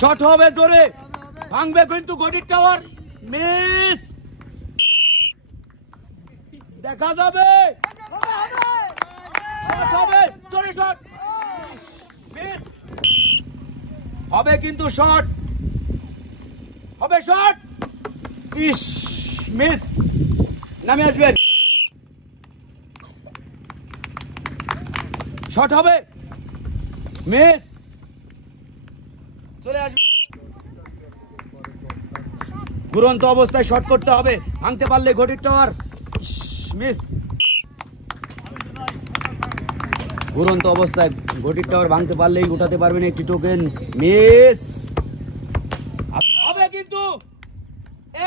Shot হবে জোরে, ভাঙবে কিন্তু ঘটির টাওয়ার। মিস, দেখা যাবে। শট হবে জোরে, শট মিস হবে কিন্তু শট হবে, শট ইস মিস। নামে আসবেন, শট হবে মিস, চলে আসবে। ঘুরন্ত অবস্থায় শট করতে হবে, ভাঙতে পারলে ঘটির টাওয়ার। মিস, ঘুরন্ত অবস্থায় ঘটির টাওয়ার ভাঙতে পারলেই উঠাতে পারবেন একটি টোকেন। মিস হবে কিন্তু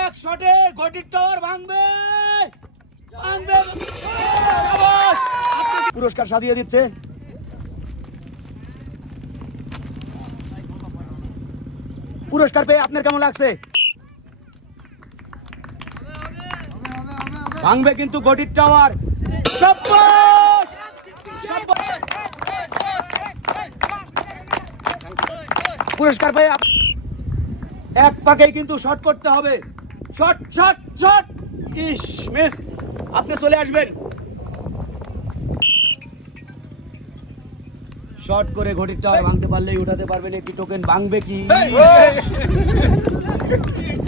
এক শটে ঘটির টাওয়ার ভাঙবে, ভাঙবে। পুরস্কার সাজিয়ে দিচ্ছে। পুরস্কার পেয়ে আপনার কেমন লাগছে? ভাঙবে কিন্তু ঘটির টাওয়ার। পুরস্কার পেয়ে এক পাকেই কিন্তু শট করতে হবে। শট শট শট ইস মিস, আপনি চলে আসবেন। শট করে ঘটির টাওয়ার ভাঙতে পারলেই উঠাতে পারবেন একটি টোকেন। ভাঙবে কি?